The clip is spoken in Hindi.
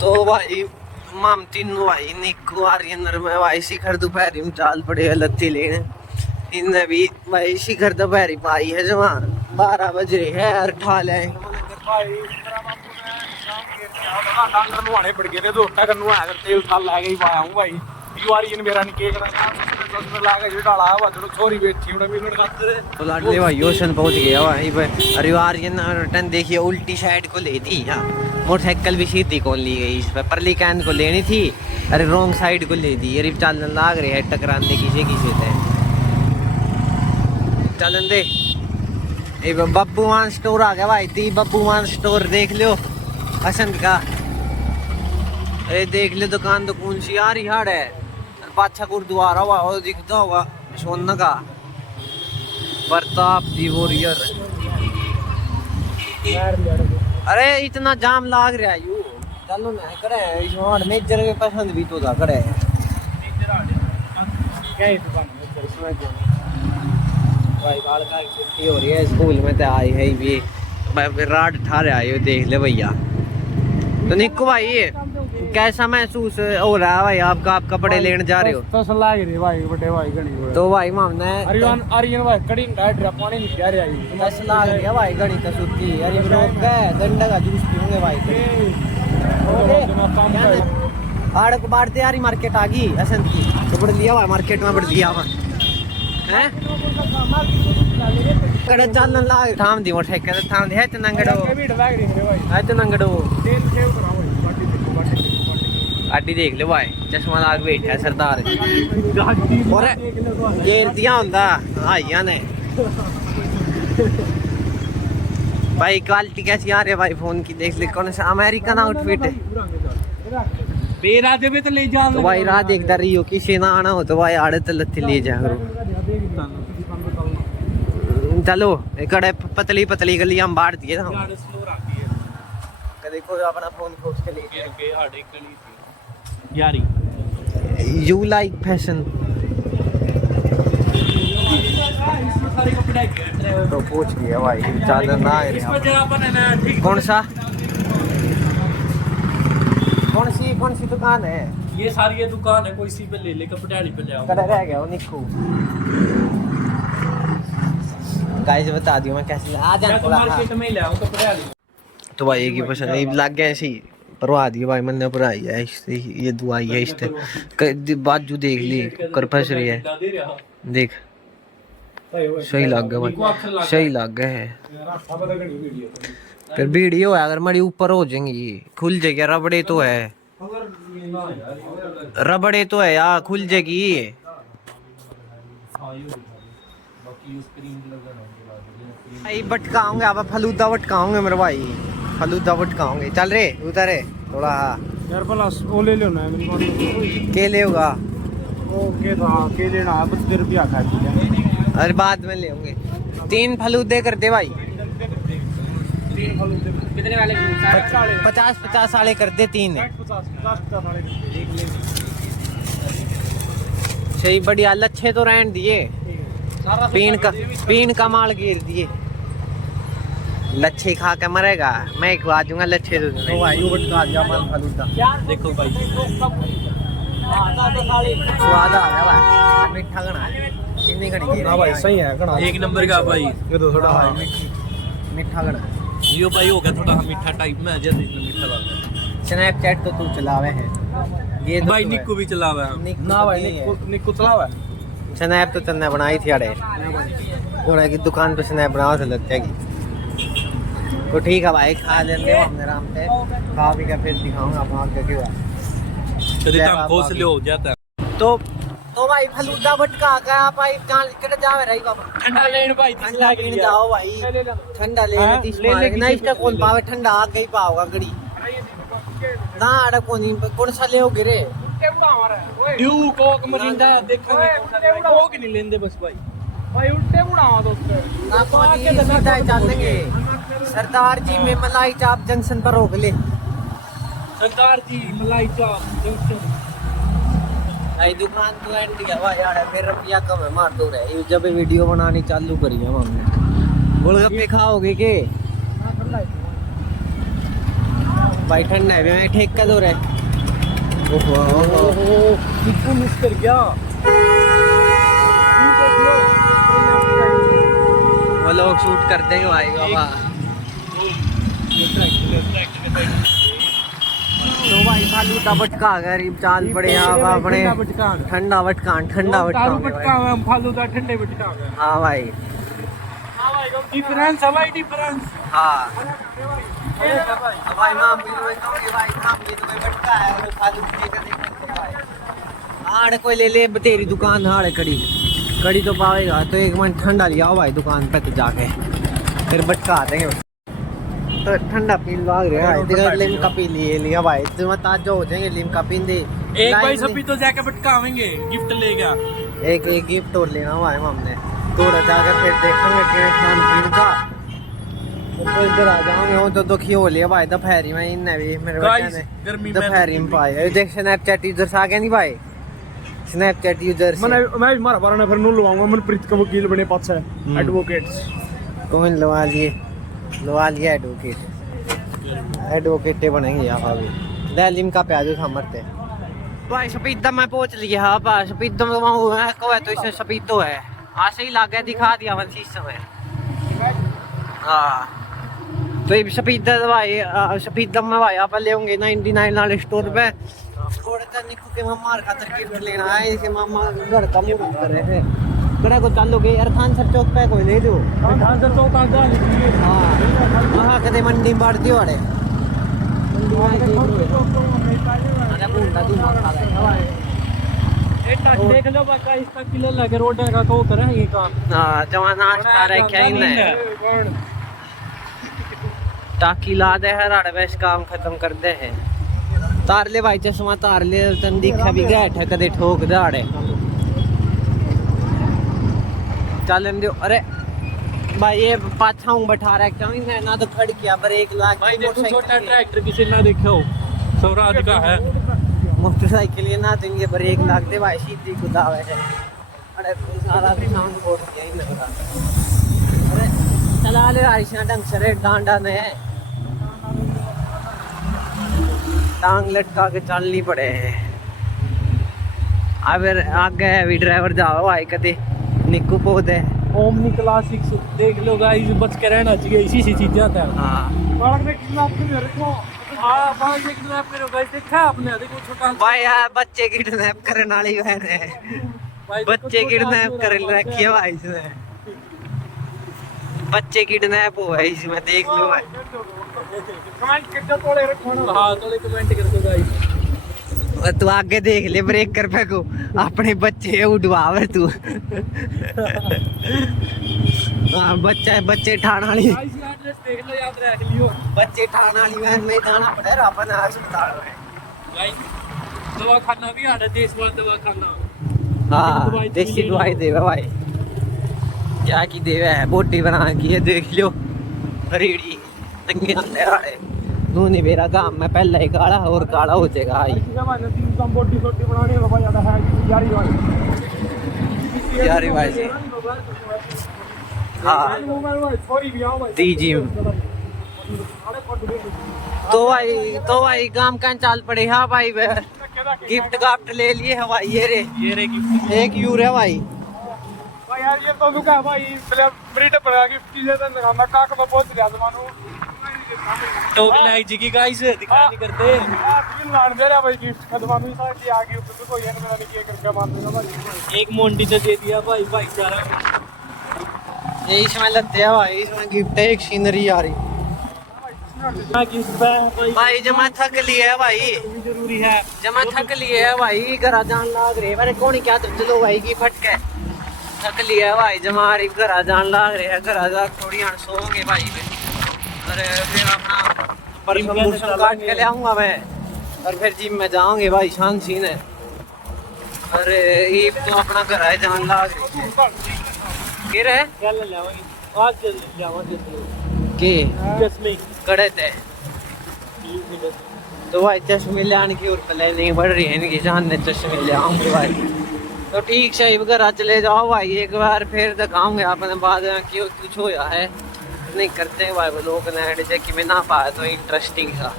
तो भाई माम तीनों भाई निक्कू आर्यनर में भाई शिखर दोपहरी में चाल पड़े लत्ती लेने। इनने भी भाई शिखर दोपहरी पाई है जवान 12 बज रहे है यार ठा ले नहाने पड़ गए तो तेल थाल लै गई पाया हूँ भाई आर्यन मेरा निके तो लाडले भाई ओशन पहुंच गया भाई। अरे आर्यन टन देखिए उल्टी साइड को ले दी यार। मोटरसाइकिल भी सीधी कौन ली गई इस पर परली कैन को लेनी थी। अरे रॉन्ग साइड को ले दी। अरे चलने लाग रहे है टकराने किसे किसे थे चलन दे। बब्बूमान स्टोर आ गया भाई। ती बब्बूमान स्टोर देख लो हसंत का। अरे देख लो दुकान तो कौन सी आ रही हाड़ है। पाछा गुरुद्वारा हुआ वो दिखता होगा सोन का प्रताप दी वॉरियर। अरे इतना जाम लाग रहा है यू चलो मैं करे मेजर के पसंद भी तो था करे भाई बाल का छुट्टी हो रही है स्कूल में तो आई है भी राड ठा रहा है देख ले भैया। तो निक्कू भाई कैसा महसूस हो रहा है भाई आपका? आप कपड़े लेने जा रहे हो तो लाग रही भाई बड़े भाई गणी तो भाई मामने आर्यन भाई कड़ी ड्रा पानी नहीं प्यार आई बस लाग रही है भाई गणी तो सूती। अरे लोग गए गंडा का जूस पीऊंगे भाई। आड़क बाढ़ तैयारी मार्केट आ गई असंत की तो बढ़ लिया हुआ मार्केट में बढ़ लिया हुआ है कड़े चलन लाग थाम दी मोटरसाइकिल थाम दे है चनंगड़ो है चनंगड़ो गाड़ी देख लो भाई चश्मा लाग बैठा सरदार और गेर दिया होंदा आइया ने भाई क्वालिटी कैसी आ रही है भाई फोन की देख ले। कौन सा अमेरिकन आउटफिट है बेरा देवे तो ले जा तो भाई राह देखता रही हो किसी ना आना हो तो भाई आड़े तो लत्ती ले जा चलो कड़े पतली पतली गली हम बाढ़ दिए था देखो अपना फोन खोज के ले यारी यू लाइक फैशन तो पूछ लिया भाई चादर ना आ रहा। कौन सी दुकान है ये सारी दुकान है कोई सी पे ले ले कपड़े पे ले आओ कड़ा रह गया वो निक्कू गाइस बता दियो मैं कैसे आ जा मार्केट में ले आओ कपड़े। तो भाई एक ही पसंद लग गया ऐसी परवा दी भाई मैंने पढ़ाई है इससे ये दुआई है इससे बाजू देख ली कर फंस रही है देख सही लग गया भाई सही लग गया है। फिर वीडियो है अगर मड़ी ऊपर हो जाएंगी खुल जाएगी रबड़े तो है यार खुल जाएगी। भाई बटकाऊंगे अब फलूदा बटकाऊंगे मेरे भाई फलूदा बटकाऊंगे चल रे उधर है थोड़ा यार भला ओ ले लो ना के ले होगा ओके था के लेना 32 रुपया खा दिया अरे बाद में ले होंगे 3 फलूदे कर दे भाई कितने वाले 50 वाले कर दे 3 सही बढ़िया लच्छे तो रहन दिए पीन का माल गिर दिए लच्छे खा के मरेगा मैं खवा दूंगा लच्छे तो भाई बटका दिया माल फलूदा देखो भाई स्वाद आ गया भाई मीठा गना कितनी घनी हां भाई सही है गना एक नंबर का भाई ये तो थोड़ा मीठा गना यो भाई हो गया थोड़ा मीठा टाइप में जल्दी मीठा लगा। स्नैपचैट तो तू चलावे है ये भाई निक्कू भी चलावा है ना भाई निक्कू चलावा है स्नैप तो तन्ने बनाई थी अड़े थोड़ा की दुकान पे स्नैप बनाओ से लगता है कि तो ठीक है भाई खा लेंगे हमने आराम से खा भी के फिर दिखाऊंगा वहां क्या क्या कभी काम खोस ले हो जाता है तो भाई फलूदा बटका का भाई जान के जावे रही बाबा ठंडा लेन भाई ठंडा लेने जाओ भाई ठंडा ले ना इसका कौन पावे ठंडा आ गई पाओगा गड़ी ना अरे कौन सा ले हो गिरे ड्यू कोक मरिंडा देखेंगे कोक नहीं लेंदे बस भाई उल्टे बुढ़ावा दोस्त ना पानी सीधा चलेंगे सरदार जी में मलाई चाप जंक्शन पर रोक ले सरदार जी मलाई चाप जंक्शन भाई दुकान तो एंड दिया भाई यार फिर रुपया कम है मार दो रहे जब वीडियो बनानी चालू करी है हमने गोलगप्पे खाओगे के भाई ठंडा है मैं ठेका दो रहे। ओहो कितना मिस कर गया। वो लोग शूट करते हैं भाई बाबा। तो भाई फालूदा बटका गरीब चाल पड़े आप अपने ठंडा बटकान फालूदा ठंडे बटका। हाँ भाई डिफरेंस है भाई डिफरेंस। हाँ भाई माम भी भाई माम भी तो बटका है वो फालूदा का देखते भाई। हाड़ कोई ले ले तेरी दुकान हाड़ कड़ी तो पाएगा तो एक मन ठंडा लिया भाई दुकान पे तो जाके फिर बटका देंगे तो ठंडा पी लाग रहा है तेरा लिमका पी लिया भाई तो ताज हो जाएंगे लिमका पींदे एक भाई सभी तो जाके बटकावेंगे गिफ्ट लेगा एक गिफ्ट और लेना भाई हमने थोड़ा जाकर फिर देखेंगे कि खान पीन का तो इधर आ जाओगे वो तो दुखी हो लिया भाई दोपहरी में इन्हें भी मेरे बच्चे ने दोपहरी में पाए देख स्नैपचैट यूजर से आ गया नहीं भाई स्नैपचैट यूजर से मैं मारा बारा फिर नो लवाऊंगा मनप्रीत का वकील बने पास है एडवोकेट्स कौन लवा लिया एडवोकेट बनेंगे यहाँ अभी ले लिमका प्याजो सामरते भाई सपीता मैं पहुंच लिया हाँ बा सपीता में वहाँ को है तो इसे सपीतो है आज से ही लागे दिखा दिया वन चीज है हाँ तो ये सपीता भाई सपीता में भाई आप ले होंगे 99 वाले स्टोर पे थोड़ा सा निकू के मामा खातर गिफ्ट लेना है इसे मामा घर का मूव कर रहे थे बड़ा को चालोगे यार खान सर चौक पे कोई ले दो खान सर चौक आगे लीजिए। हाँ वहाँ कदे मंडी मारती वाले देख लो बाका इसका किलो लगे रोड का को करे ये काम। हाँ जवाना आ रखा ही नहीं ताकि ला दे हर अड़वेश काम खत्म कर दे है तार ले भाई चश्मा तार ले तन दिखा भी गया है कदे ठोक दाड़े चलन दो अरे भाई ये पाछा हूँ बैठा रहा है क्यों ना तो खड़ किया पर 1 लाख भाई देखो छोटा ट्रैक्टर किसी ना देखो स्वराज का है मोटरसाइकिल ये ना तो ये पर 1 लाख दे भाई सीधी कुदावे है अरे सारा साउंड बोर्ड किया ही लग रहा अरे चला ले आइशा ढंग से डांडा ने टांग लटका के चलनी पड़े है अब आगे भी ड्राइवर जाओ भाई कदे निक्कू पौधे ओमनी क्लास 6 देख लो गाइस बच के रहना चाहिए इसी सी चीजें आता है। हाँ बालक में किडनैप कर रखो हां बालक में किडनैप करो गाइस देखा आपने देखो छोटा भाई यार बच्चे किडनैप करने वाली बहन है बच्चे किडनैप कर रखी है भाई इसमें बच्चे किडनैप हुआ है इसमें देख लो भाई कमेंट करके तोड़े रखो ना हां तोड़े कमेंट कर दो गाइस तू आगे देख ले ब्रेक कर पे को अपने बच्चे उड़वावे तू हाँ बच्चे ठाण वाली देख लो याद रख लियो बच्चे ठाण वाली वैन में जाना पड़ेगा अपन अस्पताल में भाई दवाखाना भी आना देश वाला दवाखाना हाँ देसी दवाई देवे भाई क्या की देवे है बोटी बना की है देख लो रेड़ी तंगे आने वाले तू नहीं मेरा काम मैं पहले ही काला और काला हो जाएगा यारी भाई हाँ जी तो भाई काम का चाल पड़े हाँ भाई गिफ्ट गाफ्ट ले लिए है भाई ये रे गिफ्ट 1 यूरो है भाई यार ये तो दुका भाई सेलिब्रिटी पर गिफ्ट की ज्यादा ना काका में पहुंच गया मानो टोक लाई जी की गाइस दिखा नहीं करते यार बिल लाड़ दे रहा भाई गिफ्ट खदवानी सा कि आगे ऊपर तो ये मेरा नहीं किया करके मान देना भाई एक मोंटी तो दे दिया भाई भाईचारा ये इसमें लगते है भाई इसमें गिफ्ट है एक सीनरी आ रही भाई जमा थक लिए है भाई जरूरी है जमा थक लिए है भाई घर जान लाग रहे मेरे कौन क्या तो चलो भाई की फटके थक लिया है भाई जमा घर जान लाग रहे है घर जा थोड़ी हन सोओगे भाई अरे फिर अपना परसों काट के ले आऊंगा मैं और फिर जिम में जाओगे भाई शान सीन है अरे ये तो अपना घर है जान लाग के रे चल लावांगे आज चल जावांगे के चश्मे कड़े थे तो भाई चश्मे ले आने की और प्लानिंग बढ़ रही है इनकी जान ने चश्मे ले आऊंगे भाई तो ठीक से घर चले जाओ भाई एक बार फिर दिखाऊंगे अपने बाद में क्यों कुछ होया है नहीं करते हैं भाई लोग ने कि मैं ना पाया तो इंटरेस्टिंग था